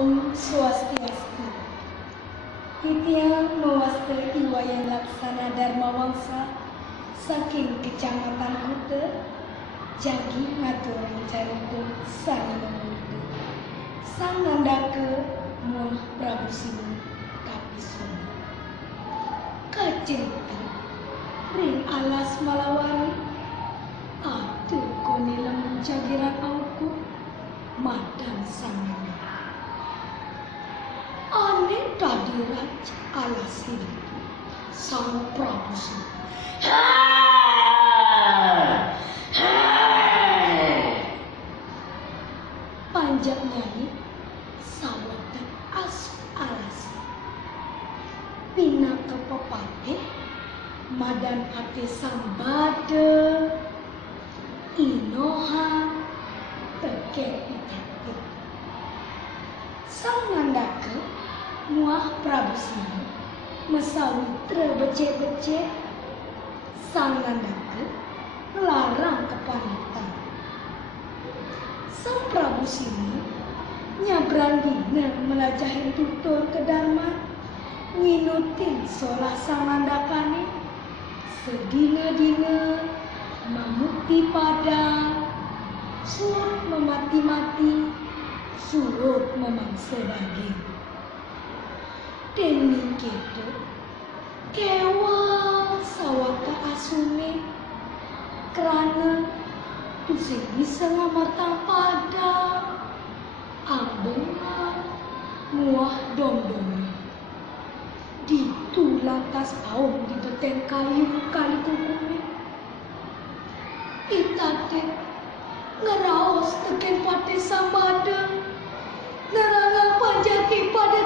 Om Swastiastu. Titiang Mawaste Iwayan Laksana Dharma Wangsa saking Kecamatan Kute jagi ngaturang carita sareng sang ngandake Muh Prabu Sinu kapisuna. Kacerita ring alas malawani atuh kone lemu cagiran auku madang sanana. Ane tadi raja alas hidup sang Prabu Sinu. Panjang nyanyi sawatan asu alas. Pina kepepate madan ate sambade inoha teke itete. Sang ngandake Muah Prabu Sinu mesawitra becek-becek. Sang ngandake larang kepanitan. Sang Prabu Sinu nyabrang dina melajahin tutur ke Dharma nginutin solah sang ngandakane sedina-dina mamukti padang surut memati-mati surut memangsa daging. Demi kitu kewal sawaka asune kerana pusing bisa ngamarta padang ambengan muah dondong ditu lantas aum di beten kayu kali kukume itate ngaraos teken pate sambada ngaranga panjaki pada